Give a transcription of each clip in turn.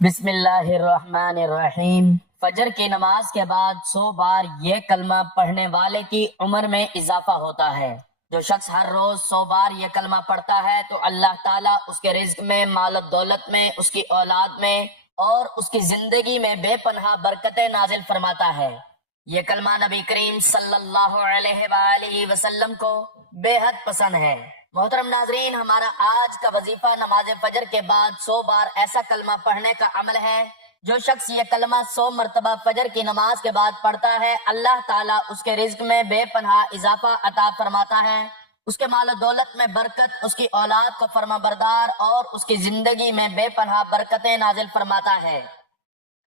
بسم اللہ الرحمن الرحیم۔ فجر کی نماز کے بعد 100 بار یہ کلمہ پڑھنے والے کی عمر میں اضافہ ہوتا ہے۔ جو شخص ہر روز 100 بار یہ کلمہ پڑھتا ہے تو اللہ تعالیٰ اس کے رزق میں، مال و دولت میں، اس کی اولاد میں اور اس کی زندگی میں بے پناہ برکتیں نازل فرماتا ہے۔ یہ کلمہ نبی کریم صلی اللہ علیہ وآلہ وسلم کو بے حد پسند ہے۔ محترم ناظرین، ہمارا آج کا وظیفہ نماز فجر کے بعد 100 بار ایسا کلمہ پڑھنے کا عمل ہے۔ جو شخص یہ کلمہ 100 مرتبہ فجر کی نماز کے بعد پڑھتا ہے، اللہ تعالیٰ اس کے رزق میں بے پناہ اضافہ عطا فرماتا ہے، اس کے مال و دولت میں برکت، اس کی اولاد کو فرما بردار اور اس کی زندگی میں بے پناہ برکتیں نازل فرماتا ہے۔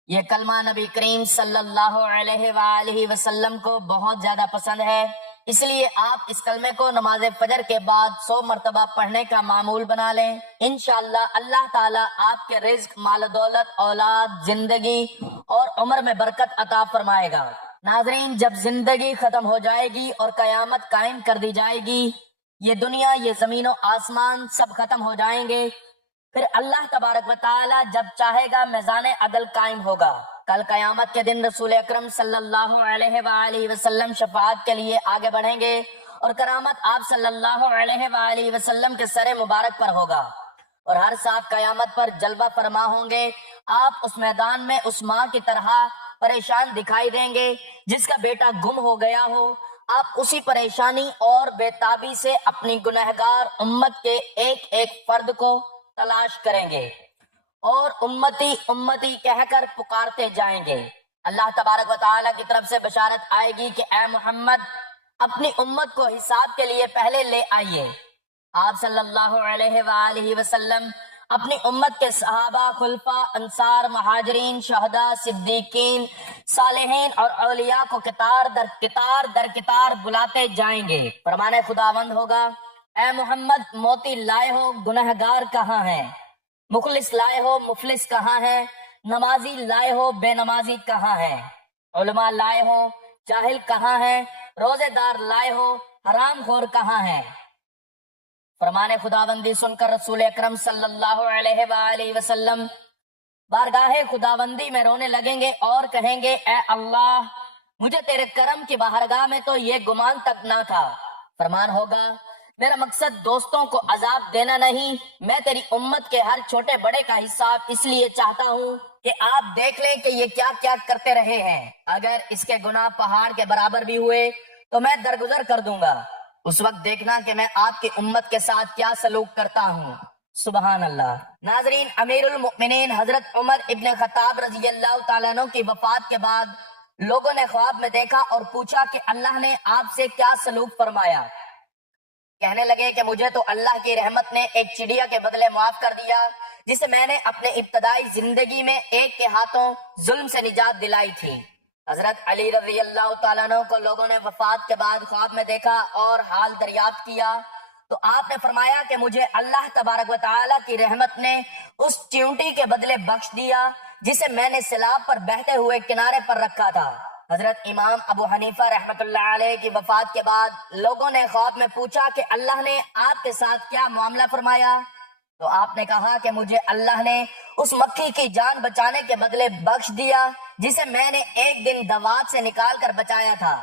یہ کلمہ نبی کریم صلی اللہ علیہ وآلہ وسلم کو بہت زیادہ پسند ہے، اس لیے آپ اس کلمے کو نماز فجر کے بعد 100 مرتبہ پڑھنے کا معمول بنا لیں۔ انشاءاللہ اللہ تعالیٰ آپ کے رزق، مال و دولت، اولاد، زندگی اور عمر میں برکت عطا فرمائے گا۔ ناظرین، جب زندگی ختم ہو جائے گی اور قیامت قائم کر دی جائے گی، یہ دنیا، یہ زمین و آسمان سب ختم ہو جائیں گے، پھر اللہ تبارک و تعالی جب چاہے گا میزان عدل قائم ہوگا۔ کل قیامت کے دن رسول اکرم صلی اللہ علیہ وآلہ وسلم شفاعت کے لیے آگے بڑھیں گے اور کرامت آپ صلی اللہ علیہ وآلہ وسلم کے سر مبارک پر ہوگا اور ہر ساتھ قیامت پر جلوہ فرما ہوں گے۔ آپ اس میدان میں اس ماں کی طرح پریشان دکھائی دیں گے جس کا بیٹا گم ہو گیا ہو۔ آپ اسی پریشانی اور بے تابی سے اپنی گنہگار امت کے ایک ایک فرد کو تلاش کریں گے اور امتی امتی کہہ کر پکارتے جائیں گے۔ اللہ تبارک و تعالیٰ کی طرف سے بشارت آئے گی کہ اے محمد، اپنی امت کو حساب کے لیے پہلے لے آئیے۔ آپ صلی اللہ علیہ وآلہ وسلم اپنی امت کے صحابہ، خلفاء، انصار، مہاجرین، شہداء، صدیقین، صالحین اور اولیاء کو قطار در قطار بلاتے جائیں گے۔ فرمان خداوند ہوگا، اے محمد، موتی لائے ہو، گنہگار کہاں ہیں؟ مخلص لائے ہو، مفلس کہاں ہے؟ نمازی لائے ہو، بے نمازی کہاں ہے؟ علماء لائے ہو، جاہل کہاں ہے؟ روزے دار لائے ہو، حرام خور کہاں ہے؟ فرمان خداوندی سن کر رسول اکرم صلی اللہ علیہ وآلہ وسلم بارگاہ خداوندی میں رونے لگیں گے اور کہیں گے، اے اللہ، مجھے تیرے کرم کی بارگاہ میں تو یہ گمان تک نہ تھا۔ فرمان ہوگا، میرا مقصد دوستوں کو عذاب دینا نہیں، میں تیری امت کے ہر چھوٹے بڑے کا حساب اس لیے چاہتا ہوں کہ آپ دیکھ لیں کہ یہ کیا کیا کرتے رہے ہیں۔ اگر اس کے گناہ پہاڑ کے برابر بھی ہوئے تو میں درگزر کر دوں گا، اس وقت دیکھنا کہ میں آپ کی امت کے ساتھ کیا سلوک کرتا ہوں۔ سبحان اللہ۔ ناظرین، امیر المؤمنین حضرت عمر ابن خطاب رضی اللہ تعالیٰ عنہ کی وفات کے بعد لوگوں نے خواب میں دیکھا اور پوچھا کہ اللہ نے آپ سے کیا سلوک فرمایا؟ کہنے لگے کہ مجھے تو اللہ کی رحمت نے ایک چڑیا کے بدلے معاف کر دیا جسے میں نے اپنے ابتدائی زندگی میں ایک کے ہاتھوں ظلم سے نجات دلائی تھی۔ حضرت علی رضی اللہ تعالیٰ عنہ کو لوگوں نے وفات کے بعد خواب میں دیکھا اور حال دریافت کیا تو آپ نے فرمایا کہ مجھے اللہ تبارک و تعالیٰ کی رحمت نے اس چیونٹی کے بدلے بخش دیا جسے میں نے سیلاب پر بہتے ہوئے کنارے پر رکھا تھا۔ حضرت امام ابو حنیفہ رحمۃ اللہ علیہ کی وفات کے بعد لوگوں نے خواب میں پوچھا کہ اللہ نے آپ کے ساتھ کیا معاملہ فرمایا؟ تو آپ نے کہا کہ مجھے اللہ نے اس مکھی کی جان بچانے کے بدلے بخش دیا جسے میں نے ایک دن دوات سے نکال کر بچایا تھا۔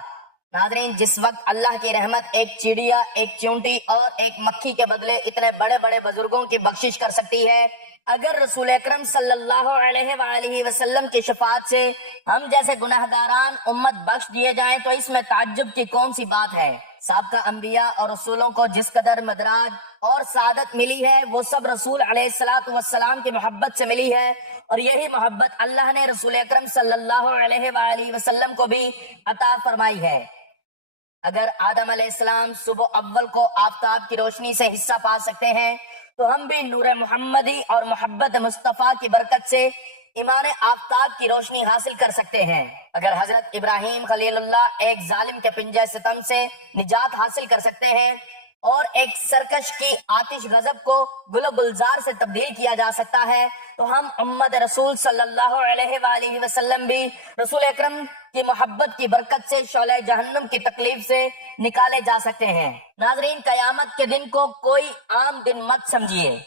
ناظرین، جس وقت اللہ کی رحمت ایک چڑیا، ایک چیونٹی اور ایک مکھی کے بدلے اتنے بڑے بڑے بزرگوں کی بخشش کر سکتی ہے، اگر رسول اکرم صلی اللہ علیہ وآلہ وسلم کی شفاعت سے ہم جیسے گناہگاران امت بخش دیے جائیں تو اس میں تعجب کی کون سی بات ہے؟ سابقہ انبیاء اور رسولوں کو جس قدر مدراج اور سعادت ملی ہے وہ سب رسول علیہ السلام کی محبت سے ملی ہے، اور یہی محبت اللہ نے رسول اکرم صلی اللہ علیہ وآلہ وسلم کو بھی عطا فرمائی ہے۔ اگر آدم علیہ السلام صبح اول کو آفتاب کی روشنی سے حصہ پا سکتے ہیں تو ہم بھی نور محمدی اور محبت مصطفیٰ کی برکت سے ایمان آفتاب کی روشنی حاصل کر سکتے ہیں۔ اگر حضرت ابراہیم خلیل اللہ ایک ظالم کے پنجے ستم سے نجات حاصل کر سکتے ہیں اور ایک سرکش کی آتش غضب کو گل و گلزار سے تبدیل کیا جا سکتا ہے تو ہم امت رسول صلی اللہ علیہ وآلہ وسلم بھی رسول اکرم کی محبت کی برکت سے شعلہ جہنم کی تکلیف سے نکالے جا سکتے ہیں۔ ناظرین، قیامت کے دن کو کوئی عام دن مت سمجھیے،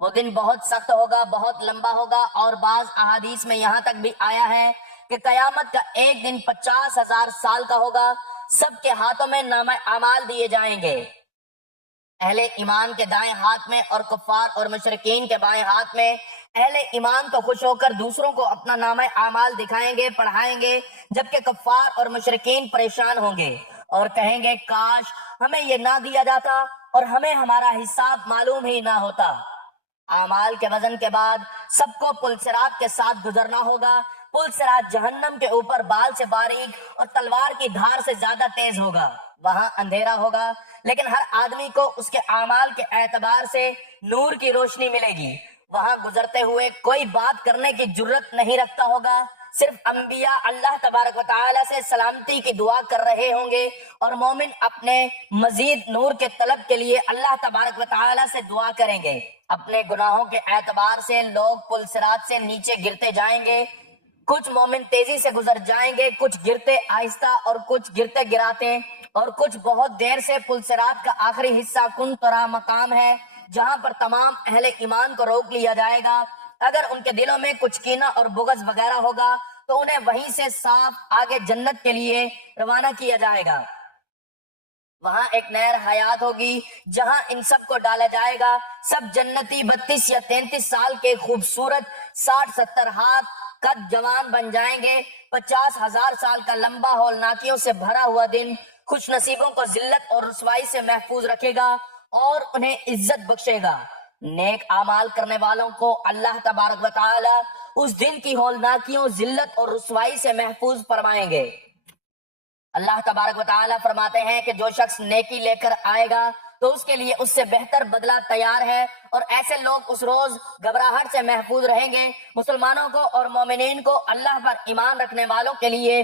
وہ دن بہت سخت ہوگا، بہت لمبا ہوگا، اور بعض احادیث میں یہاں تک بھی آیا ہے کہ قیامت کا ایک دن 50,000 سال کا ہوگا۔ سب کے ہاتھوں میں نامہ اعمال دیے جائیں گے، اہل ایمان کے دائیں ہاتھ میں اور کفار اور مشرکین کے بائیں ہاتھ میں۔ اہل ایمان تو خوش ہو کر دوسروں کو اپنا نامہ اعمال دکھائیں گے، پڑھائیں گے، جبکہ کفار اور مشرکین پریشان ہوں گے اور کہیں گے کاش ہمیں یہ نہ دیا جاتا اور ہمیں ہمارا حساب معلوم ہی نہ ہوتا۔ اعمال کے وزن کے بعد سب کو پل صراط کے ساتھ گزرنا ہوگا۔ پل صراط جہنم کے اوپر بال سے باریک اور تلوار کی دھار سے زیادہ تیز ہوگا۔ وہاں اندھیرا ہوگا، لیکن ہر آدمی کو اس کے اعمال کے اعتبار سے نور کی روشنی ملے گی۔ وہاں گزرتے ہوئے کوئی بات کرنے کی جرت نہیں رکھتا ہوگا، صرف انبیاء اللہ تبارک و تعالی سے سلامتی کی دعا کر رہے ہوں گے، اور مومن اپنے مزید نور کے طلب کے لیے اللہ تبارک و تعالی سے دعا کریں گے۔ اپنے گناہوں کے اعتبار سے لوگ پل صراط سے نیچے گرتے جائیں گے۔ کچھ مومن تیزی سے گزر جائیں گے، کچھ گرتے آہستہ اور کچھ گرتے گراتے، اور کچھ بہت دیر سے۔ پل صراط کا آخری حصہ کنترا مقام ہے، جہاں پر تمام اہل ایمان کو روک لیا جائے گا۔ اگر ان کے دلوں میں کچھ کینہ اور بغض وغیرہ ہوگا تو انہیں وہیں سے صاف آگے جنت کے لیے روانہ کیا جائے گا۔ وہاں ایک نہر حیات ہوگی جہاں ان سب کو ڈالا جائے گا۔ سب جنتی 32 یا 33 سال کے خوبصورت 60-70 ہاتھ قد جوان بن جائیں گے۔ 50,000 سال کا لمبا ہولناکیوں سے بھرا ہوا دن خوش نصیبوں کو ذلت اور رسوائی سے محفوظ رکھے گا اور انہیں عزت بخشے گا۔ نیک اعمال کرنے والوں کو اللہ تبارک و تعالی اس دن کی ہولناکیوں، ذلت اور رسوائی سے محفوظ فرمائیں گے۔ اللہ تبارک و تعالی فرماتے ہیں کہ جو شخص نیکی لے کر آئے گا تو اس کے لیے اس سے بہتر بدلہ تیار ہے، اور ایسے لوگ اس روز گھبراہٹ سے محفوظ رہیں گے۔ مسلمانوں کو اور مومنین کو اللہ پر ایمان رکھنے والوں کے لیے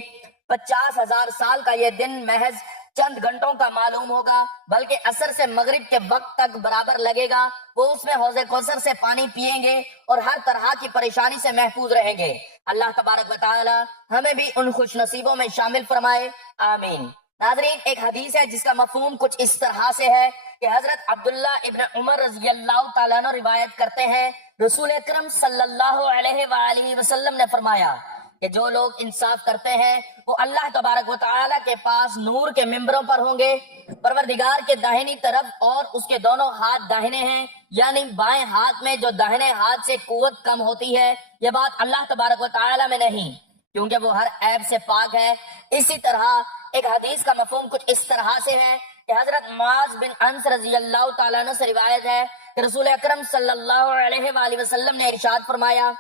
50,000 سال کا یہ دن محض چند گھنٹوں کا معلوم ہوگا، بلکہ عصر سے مغرب کے وقت تک برابر لگے گا۔ وہ اس میں حوض کوثر سے پانی پیئیں گے اور ہر طرح کی پریشانی سے محفوظ رہیں گے۔ اللہ تبارک و تعالی ہمیں بھی ان خوش نصیبوں میں شامل فرمائے، آمین۔ ناظرین، ایک حدیث ہے جس کا مفہوم کچھ اس طرح سے ہے کہ حضرت عبداللہ ابن عمر رضی اللہ تعالیٰ عنہ روایت کرتے ہیں، رسول اکرم صلی اللہ علیہ وآلہ وسلم نے فرمایا کہ جو لوگ انصاف کرتے ہیں وہ اللہ تبارک و تعالیٰ کے پاس نور کے ممبروں پر ہوں گے، پروردگار کے داہنی طرف، اور اس کے دونوں ہاتھ داہنے ہیں، یعنی بائیں ہاتھ میں جو داہنے ہاتھ سے قوت کم ہوتی ہے۔ یہ بات اللہ تبارک و تعالیٰ میں نہیں، کیونکہ وہ ہر عیب سے پاک ہے۔ اسی طرح ایک حدیث کا مفہوم کچھ اس طرح سے ہے کہ حضرت معاذ بن انس رضی اللہ تعالیٰ عنہ سے روایت ہے کہ رسول اکرم صلی اللہ علیہ وآلہ وسلم نے ارشاد فرمایا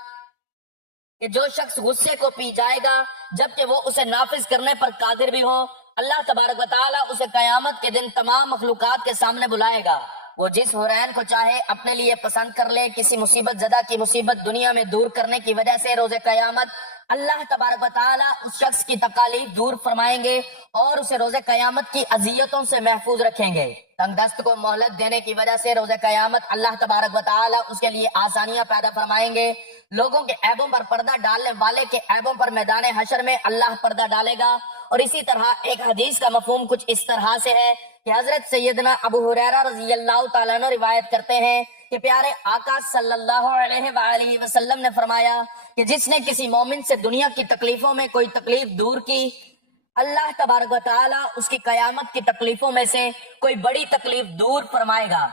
کہ جو شخص غصے کو پی جائے گا جبکہ وہ اسے نافذ کرنے پر قادر بھی ہو، اللہ تبارک و تعالیٰ اسے قیامت کے دن تمام مخلوقات کے سامنے بلائے گا۔ وہ جس حورین کو چاہے اپنے لیے پسند کر لے، کسی مصیبت زدہ کی مصیبت دنیا میں دور کرنے کی وجہ سے روز قیامت اللہ تبارک و تعالیٰ اس شخص کی تکالیف دور فرمائیں گے اور اسے روز قیامت کی اذیتوں سے محفوظ رکھیں گے۔ تنگ دست کو مہلت دینے کی وجہ سے روز قیامت اللہ تبارک و تعالیٰ اس کے لیے آسانیاں پیدا فرمائیں گے۔ لوگوں کے عیبوں پر پردہ ڈالنے والے کے عیبوں پر میدان حشر میں اللہ پردہ ڈالے گا۔ اور اسی طرح ایک حدیث کا مفہوم کچھ اس طرح سے ہے کہ حضرت سیدنا ابو ہریرہ رضی اللہ تعالیٰ عنہ روایت کرتے ہیں کہ پیارے آقا صلی اللہ علیہ وآلہ وسلم نے فرمایا کہ جس نے کسی مومن سے دنیا کی تکلیفوں میں کوئی تکلیف دور کی، اللہ تبارک و تعالیٰ اس کی قیامت کی تکلیفوں میں سے کوئی بڑی تکلیف دور فرمائے گا،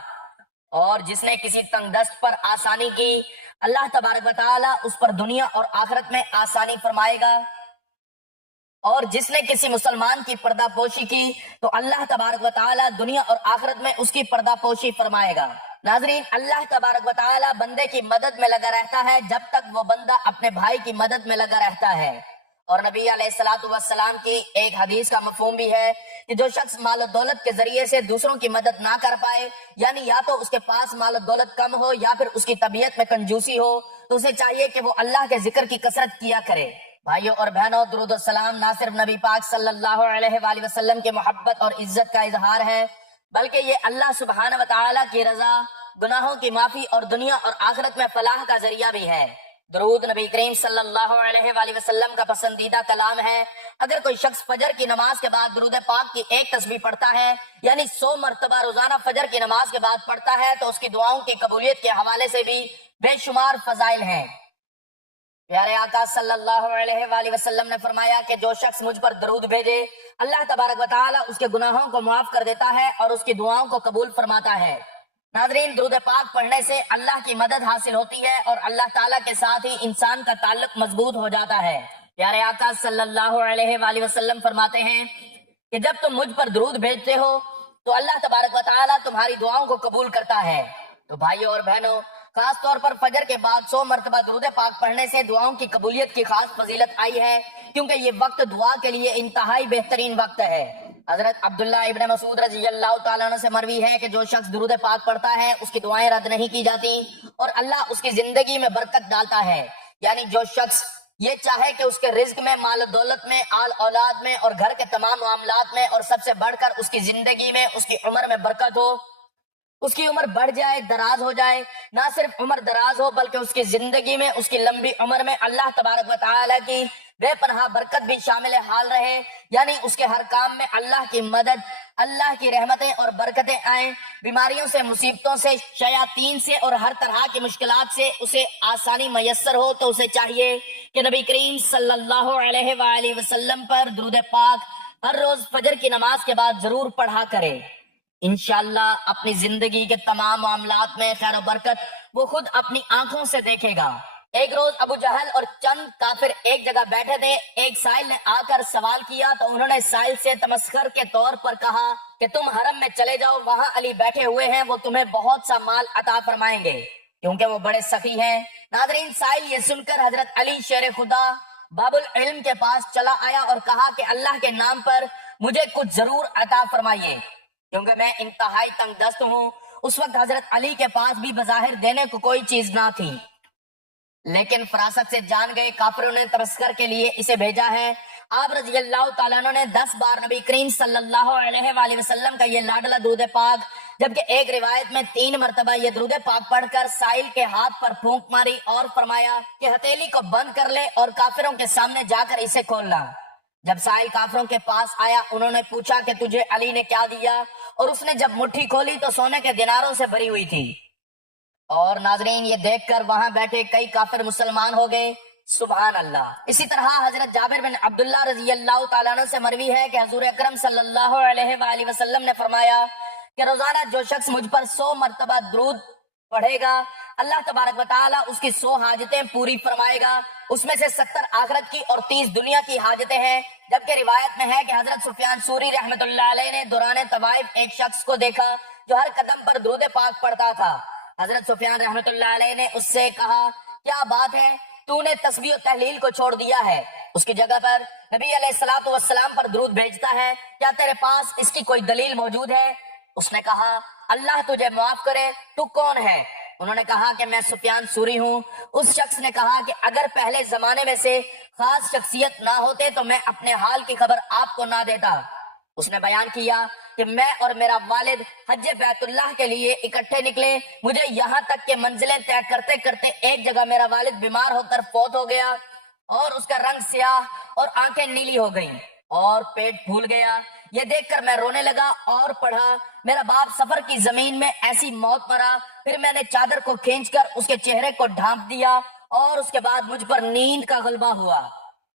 اور جس نے کسی تنگ دست پر آسانی کی، اللہ تبارک و تعالیٰ اس پر دنیا اور آخرت میں آسانی فرمائے گا، اور جس نے کسی مسلمان کی پردہ پوشی کی تو اللہ تبارک و تعالیٰ دنیا اور آخرت میں اس کی پردہ پوشی فرمائے گا۔ ناظرین، اللہ تبارک و تعالیٰ بندے کی مدد میں لگا رہتا ہے جب تک وہ بندہ اپنے بھائی کی مدد میں لگا رہتا ہے۔ اور نبی علیہ الصلوۃ والسلام کی ایک حدیث کا مفہوم بھی ہے کہ جو شخص مال و دولت کے ذریعے سے دوسروں کی مدد نہ کر پائے، یعنی یا تو اس کے پاس مال و دولت کم ہو یا پھر اس کی طبیعت میں کنجوسی ہو، تو اسے چاہیے کہ وہ اللہ کے ذکر کی کثرت کیا کرے۔ بھائیوں اور بہنوں، درود و سلام نہ صرف نبی پاک صلی اللہ علیہ وآلہ وسلم کے محبت اور عزت کا اظہار ہے، بلکہ یہ اللہ سبحانہ و تعالیٰ کی رضا، گناہوں کی معافی اور دنیا اور آخرت میں فلاح کا ذریعہ بھی ہے۔ درود نبی کریم صلی اللہ علیہ وآلہ وسلم کا پسندیدہ کلام ہے۔ اگر کوئی شخص فجر کی نماز کے بعد درود پاک کی ایک تسبیح پڑھتا ہے، یعنی 100 مرتبہ روزانہ فجر کی نماز کے بعد پڑھتا ہے، تو اس کی دعاؤں کی قبولیت کے حوالے سے بھی بے شمار فضائل ہیں۔ پیارے آقا صلی اللہ علیہ وآلہ وسلم نے فرمایا کہ جو شخص مجھ پر درود بھیجے، اللہ تبارک و تعالی اس کے گناہوں کو معاف کر دیتا ہے اور اس کی دعاؤں کو قبول فرماتا ہے۔ ناظرین، درود پاک پڑھنے سے اللہ کی مدد حاصل ہوتی ہے اور اللہ تعالیٰ کے ساتھ ہی انسان کا تعلق مضبوط ہو جاتا ہے۔ پیارے آقا صلی اللہ علیہ وآلہ وسلم فرماتے ہیں کہ جب تم مجھ پر درود بھیجتے ہو تو اللہ تبارک و تعالیٰ تمہاری دعاؤں کو قبول کرتا ہے۔ تو بھائیوں اور بہنوں، خاص طور پر فجر کے بعد 100 مرتبہ درود پاک پڑھنے سے دعاؤں کی قبولیت کی خاص فضیلت آئی ہے، کیونکہ یہ وقت دعا کے لیے انتہائی بہترین وقت ہے۔ حضرت عبداللہ ابن مسعود رضی اللہ تعالیٰ عنہ سے مروی ہے کہ جو شخص درود پاک پڑھتا ہے اس کی دعائیں رد نہیں کی جاتی اور اللہ اس کی زندگی میں برکت ڈالتا ہے۔ یعنی جو شخص یہ چاہے کہ اس کے رزق میں، مال و دولت میں، آل اولاد میں اور گھر کے تمام معاملات میں، اور سب سے بڑھ کر اس کی زندگی میں، اس کی عمر میں برکت ہو، اس کی عمر بڑھ جائے، دراز ہو جائے، نہ صرف عمر دراز ہو بلکہ اس کی زندگی میں، اس کی لمبی عمر میں اللہ تبارک و تعالی کی بے پناہ برکت بھی شامل حال رہے، یعنی اس کے ہر کام میں اللہ کی مدد، اللہ کی رحمتیں اور برکتیں آئیں، بیماریوں سے، مصیبتوں سے، شیاطین سے اور ہر طرح کی مشکلات سے اسے آسانی میسر ہو، تو اسے چاہیے کہ نبی کریم صلی اللہ علیہ وآلہ وسلم پر درود پاک ہر روز فجر کی نماز کے بعد ضرور پڑھا کرے۔ انشاءاللہ اپنی زندگی کے تمام معاملات میں خیر و برکت وہ خود اپنی آنکھوں سے دیکھے گا۔ ایک روز ابو جہل اور چند کافر ایک جگہ بیٹھے تھے۔ ایک سائل نے آ کر سوال کیا تو انہوں نے سائل سے تمسخر کے طور پر کہا کہ تم حرم میں چلے جاؤ، وہاں علی بیٹھے ہوئے ہیں، وہ تمہیں بہت سا مال عطا فرمائیں گے کیونکہ وہ بڑے سخی ہیں۔ ناظرین، سائل یہ سن کر حضرت علی شیر خدا باب العلم کے پاس چلا آیا اور کہا کہ اللہ کے نام پر مجھے کچھ ضرور عطا فرمائیے کیونکہ میں انتہائی تنگ دست ہوں۔ اس وقت حضرت علی کے پاس بھی بظاہر دینے کو کوئی چیز نہ تھی، لیکن فراست سے جان گئے کافروں نے تمسخر کے لیے اسے بھیجا ہے۔ آپ رضی اللہ تعالیٰ عنہ نے 10 بار نبی کریم صلی اللہ علیہ وآلہ وسلم کا یہ لاڈلا درود پاک، جبکہ ایک روایت میں 3 مرتبہ یہ درود پاک پڑھ کر سائل کے ہاتھ پر پھونک ماری اور فرمایا کہ ہتھیلی کو بند کر لے اور کافروں کے سامنے جا کر اسے کھولنا۔ جب سائل کافروں کے پاس آیا، انہوں نے پوچھا کہ تجھے علی نے کیا دیا، اور اس نے جب مٹھی کھولی تو سونے کے دیناروں سے بھری ہوئی تھی۔ اور ناظرین، یہ دیکھ کر وہاں بیٹھے کئی کافر مسلمان ہو گئے۔ سبحان اللہ۔ اسی طرح حضرت جابر بن عبداللہ رضی اللہ تعالیٰ عنہ سے مروی ہے کہ حضور اکرم صلی اللہ علیہ وآلہ وسلم نے فرمایا کہ روزانہ جو شخص مجھ پر 100 مرتبہ درود پڑھے گا، اللہ تبارک و تعالیٰ اس کی 100 حاجتیں پوری فرمائے گا۔ اس میں سے 70 آخرت کی اور 30 دنیا کی حاجتیں ہیں۔ جبکہ روایت میں ہے کہ حضرت سفیان ثوری رحمت اللہ علیہ نے دوران طوائف ایک شخص کو دیکھا جو ہر قدم پر درود پاک پڑھتا تھا۔ حضرت سفیان رحمت اللہ علیہ نے اس سے کہا، کیا بات ہے، تو نے تسبیح و تحلیل کو چھوڑ دیا ہے، اس کی جگہ پر نبی علیہ الصلوۃ والسلام پر درود بھیجتا ہے، کیا تیرے پاس اس کی کوئی دلیل موجود ہے؟ اس نے کہا، اللہ تجھے معاف کرے، تو کون ہے؟ انہوں نے کہا کہ میں سفیان ثوری ہوں۔ اس شخص نے کہا کہ اگر پہلے زمانے میں سے خاص شخصیت نہ ہوتے تو میں اپنے حال کی خبر آپ کو نہ دیتا۔ اس نے بیان کیا کہ میں اور میرا والد حج بیت اللہ کے لیے اکٹھے نکلے، مجھے یہاں تک کہ منزلیں طے کرتے کرتے ایک جگہ میرا والد بیمار ہو کر فوت ہو گیا اور اس کا رنگ سیاہ اور آنکھیں نیلی ہو گئیں اور پیٹ پھول گیا۔ یہ دیکھ کر میں رونے لگا اور پڑھا، میرا باپ سفر کی زمین میں ایسی موت مرا۔ پھر میں نے چادر کو کھینچ کر اس کے چہرے کو ڈھانپ دیا اور اس کے بعد مجھ پر نیند کا غلبہ ہوا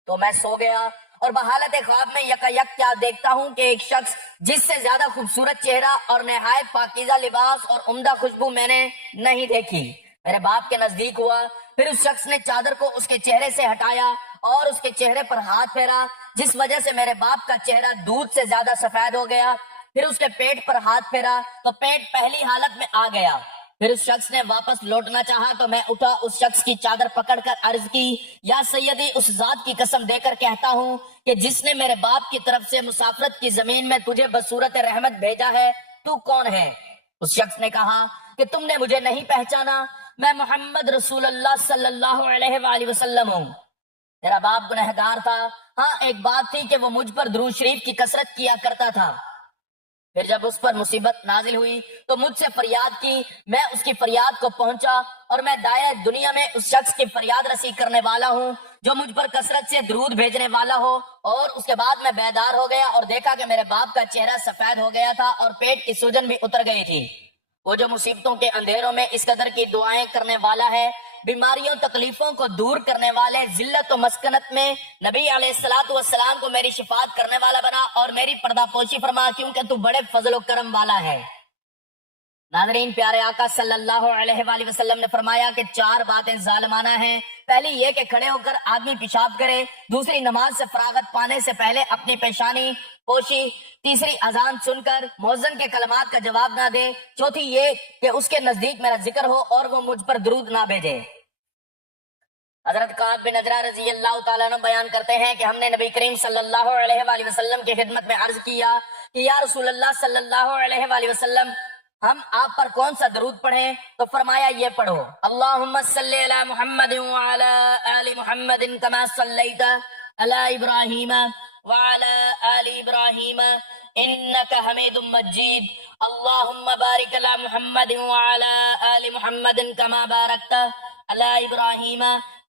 تو میں سو گیا، اور بحالت خواب میں یکایک کیا دیکھتا ہوں کہ ایک شخص جس سے زیادہ خوبصورت چہرہ اور نہایت پاکیزہ لباس اور عمدہ خوشبو میں نے نہیں دیکھی، میرے باپ کے نزدیک ہوا۔ پھر اس شخص نے چادر کو اس کے چہرے سے ہٹایا اور اس کے چہرے پر ہاتھ پھیرا، جس وجہ سے میرے باپ کا چہرہ دودھ سے زیادہ سفید ہو گیا۔ پھر اس کے پیٹ پر ہاتھ پھیرا تو پیٹ پہلی حالت میں آ گیا۔ پھر اس شخص نے واپس لوٹنا چاہا تو میں اٹھا، اس شخص کی چادر پکڑ کر عرض کی، یا سیدی، اس ذات کی قسم دے کر کہتا ہوں کہ جس نے میرے باپ کی طرف سے مسافرت کی زمین میں تجھے بصورت رحمت بھیجا ہے، تو کون ہے؟ اس شخص نے کہا کہ تم نے مجھے نہیں پہچانا، میں محمد رسول اللہ صلی اللہ علیہ وآلہ وسلم ہوں۔ میرا باپ گنہگار تھا، ہاں ایک بات تھی کہ وہ مجھ پر درود شریف کی کثرت کیا کرتا تھا۔ پھر جب اس پر مصیبت نازل ہوئی تو مجھ سے فریاد کی، میں اس کی فریاد کو پہنچا، اور میں دائرہ دنیا میں اس شخص کی فریاد رسی کرنے والا ہوں جو مجھ پر کثرت سے درود بھیجنے والا ہو۔ اور اس کے بعد میں بیدار ہو گیا اور دیکھا کہ میرے باپ کا چہرہ سفید ہو گیا تھا اور پیٹ کی سوجن بھی اتر گئی تھی۔ وہ جو مصیبتوں کے اندھیروں میں اس قدر کی دعائیں کرنے والا ہے، بیماریوں تکلیفوں کو دور کرنے والے، ذلت و مسکنت میں نبی علیہ الصلوۃ والسلام کو میری شفاعت کرنے والا بنا اور میری پردہ پوشی فرما، کیونکہ تو بڑے فضل و کرم والا ہے۔ ناظرین، پیارے آقا صلی اللہ علیہ وآلہ وسلم نے فرمایا کہ 4 باتیں ظالمانہ ہیں۔ پہلی یہ کہ کھڑے ہو کر آدمی پیشاب کرے، دوسری نماز سے فراغت پانے سے پہلے اپنی پیشانی پوشی، تیسری اذان سن کر مؤذن کے کلمات کا جواب نہ دے، چوتھی یہ کہ اس کے نزدیک میرا ذکر ہو اور وہ مجھ پر درود نہ بھیجے۔ حضرت کعب بن عجرہ رضی اللہ تعالیٰ عنہ بیان کرتے ہیں کہ ہم نے نبی کریم صلی اللہ علیہ وآلہ وسلم کی خدمت میں عرض کیا کہ یا رسول اللہ صلی اللہ علیہ وآلہ وسلم، ہم آپ پر کون سا درود پڑھیں؟ تو فرمایا یہ پڑھو، اللہم صلی علی محمد وعلی آل محمد کما صلیت علی ابراہیم وعلی آل ابراہیم انک حمید مجید، اللہم بارک علی محمد وعلی آل محمد کما بارکت علی ابراہیم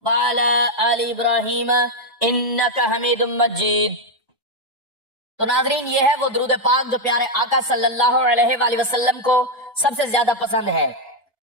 وعلی آل ابراہیم انک حمید مجید۔ تو ناظرین، یہ ہے وہ درود پاک جو پیارے آقا صلی اللہ علیہ وآلہ وسلم کو سب سے زیادہ پسند ہے۔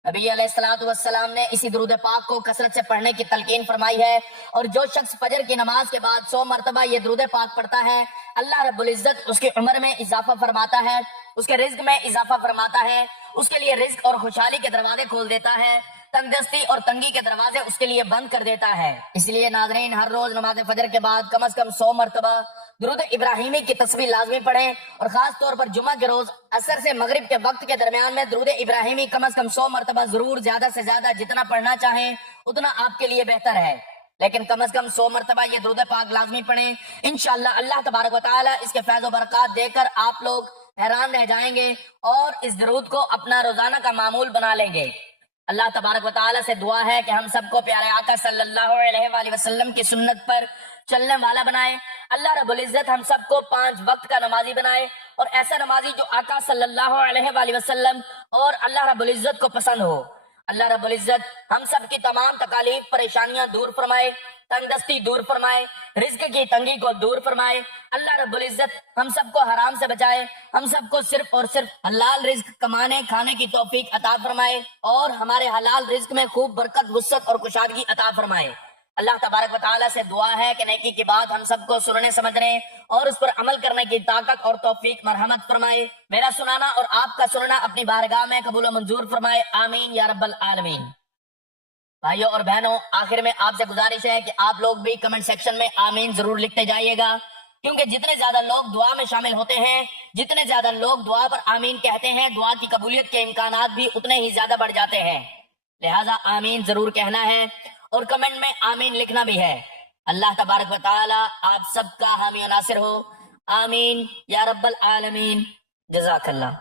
نبی علیہ الصلوۃ والسلام نے اسی درود پاک کو کثرت سے پڑھنے کی تلقین فرمائی ہے، اور جو شخص فجر کی نماز کے بعد 100 مرتبہ یہ درود پاک پڑھتا ہے، اللہ رب العزت اس کی عمر میں اضافہ فرماتا ہے، اس کے رزق میں اضافہ فرماتا ہے، اس کے لیے رزق اور خوشحالی کے دروازے کھول دیتا ہے، تنگدستی اور تنگی کے دروازے اس کے لیے بند کر دیتا ہے۔ اس لیے ناظرین، ہر روز نماز فجر کے بعد کم از کم 100 مرتبہ درود ابراہیمی کی تسبیح لازمی پڑھیں، اور خاص طور پر جمعہ کے روز عصر سے مغرب کے وقت کے درمیان میں درود ابراہیمی کم از کم 100 مرتبہ ضرور، زیادہ سے زیادہ جتنا پڑھنا چاہیں اتنا آپ کے لیے بہتر ہے، لیکن کم از کم 100 مرتبہ یہ درود پاک لازمی پڑھیں۔ انشاءاللہ اللہ تبارک و تعالی اس کے فیض و برکات دے کر آپ لوگ حیران رہ جائیں گے اور اس درود کو اپنا روزانہ کا معمول بنا لیں گے۔ اللہ تبارک و تعالی سے دعا ہے کہ ہم سب کو پیارے آقا صلی اللہ علیہ وآلہ وسلم کی سنت پر چلنے والا بنائے۔ اللہ رب العزت ہم سب کو 5 وقت کا نمازی بنائے، اور ایسا نمازی جو آقا صلی اللہ علیہ وآلہ وسلم اور اللہ رب العزت کو پسند ہو۔ اللہ رب العزت ہم سب کی تمام تکالیف پریشانیاں دور فرمائے، تنگدستی دور فرمائے، رزق کی تنگی کو دور فرمائے۔ اللہ رب العزت ہم سب کو حرام سے بچائے، ہم سب کو صرف اور صرف حلال رزق کمانے کھانے کی توفیق عطا فرمائے، اور ہمارے حلال رزق میں خوب برکت، وسعت اور کشادگی عطا فرمائے۔ اللہ تبارک و تعالیٰ سے دعا ہے کہ نیکی کی بات ہم سب کو سننے سمجھنے اور اس پر عمل کرنے کی طاقت اور توفیق مرحمت فرمائے۔ میرا سنانا اور آپ کا سننا اپنی بارگاہ میں قبول و منظور فرمائے، آمین یا رب العالمین۔ بھائیوں اور بہنوں، آخر میں آپ سے گزارش ہے کہ آپ لوگ بھی کمنٹ سیکشن میں آمین ضرور لکھتے جائیے گا، کیونکہ جتنے زیادہ لوگ دعا میں شامل ہوتے ہیں، جتنے زیادہ لوگ دعا پر آمین کہتے ہیں، دعا کی قبولیت کے امکانات بھی اتنے ہی زیادہ بڑھ جاتے ہیں۔ لہٰذا آمین ضرور کہنا ہے اور کمنٹ میں آمین لکھنا بھی ہے۔ اللہ تبارک و تعالی آپ سب کا حامی و ناصر ہو، آمین یا رب العالمین۔ جزاک اللہ۔